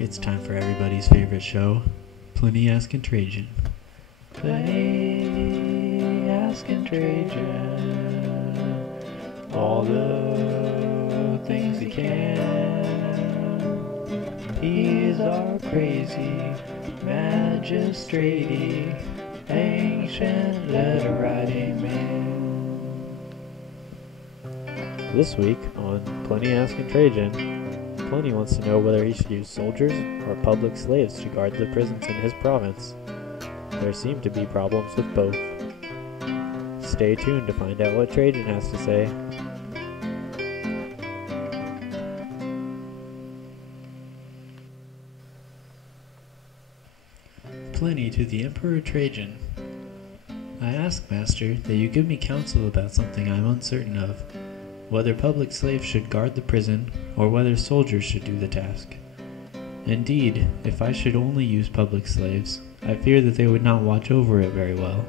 It's time for everybody's favorite show, Pliny asking Trajan. Pliny asking Trajan all the things he can. He's our crazy, magistrate, ancient letter writing man. This week on Pliny asking Trajan, Pliny wants to know whether he should use soldiers or public slaves to guard the prisons in his province. There seem to be problems with both. Stay tuned to find out what Trajan has to say. Pliny to the Emperor Trajan. I ask, Master, that you give me counsel about something I am uncertain of, whether public slaves should guard the prison, or whether soldiers should do the task. Indeed, if I should only use public slaves, I fear that they would not watch over it very well.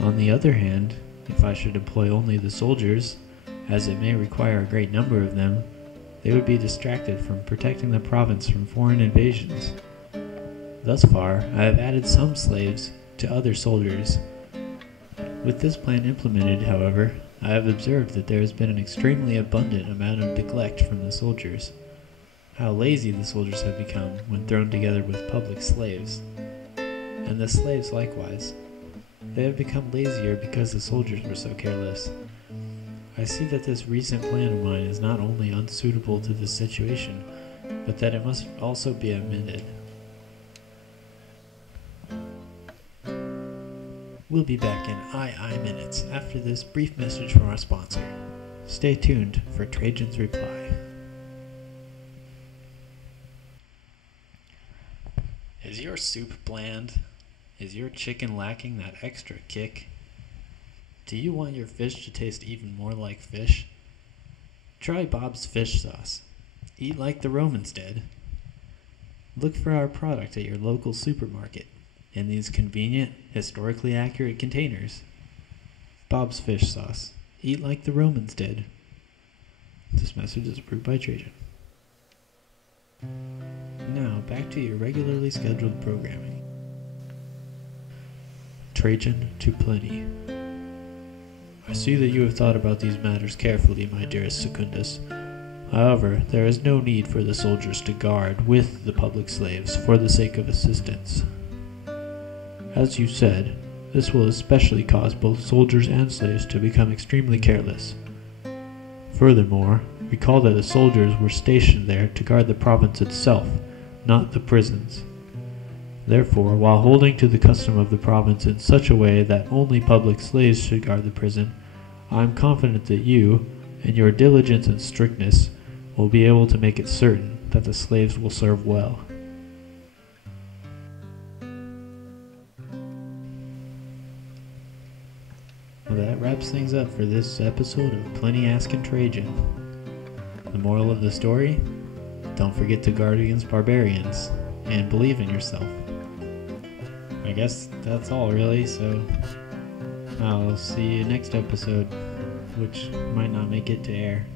On the other hand, if I should employ only the soldiers, as it may require a great number of them, they would be distracted from protecting the province from foreign invasions. Thus far, I have added some slaves to other soldiers. With this plan implemented, however, I have observed that there has been an extremely abundant amount of neglect from the soldiers. How lazy the soldiers have become when thrown together with public slaves. And the slaves likewise. They have become lazier because the soldiers were so careless. I see that this recent plan of mine is not only unsuitable to this situation, but that it must also be amended. We'll be back in I minutes after this brief message from our sponsor. Stay tuned for Trajan's reply. Is your soup bland? Is your chicken lacking that extra kick? Do you want your fish to taste even more like fish? Try Bob's fish sauce. Eat like the Romans did. Look for our product at your local supermarket in these convenient, historically accurate containers. Bob's fish sauce. Eat like the Romans did. This message is approved by Trajan. Now, back to your regularly scheduled programming. Trajan to Pliny. I see that you have thought about these matters carefully, my dearest Secundus. However, there is no need for the soldiers to guard with the public slaves for the sake of assistance. As you said, this will especially cause both soldiers and slaves to become extremely careless. Furthermore, recall that the soldiers were stationed there to guard the province itself, not the prisons. Therefore, while holding to the custom of the province in such a way that only public slaves should guard the prison, I am confident that you, in your diligence and strictness, will be able to make it certain that the slaves will serve well. Well, that wraps things up for this episode of Pliny asking Trajan. The moral of the story? Don't forget to guard against barbarians, and believe in yourself. I guess that's all really, so I'll see you next episode, which might not make it to air.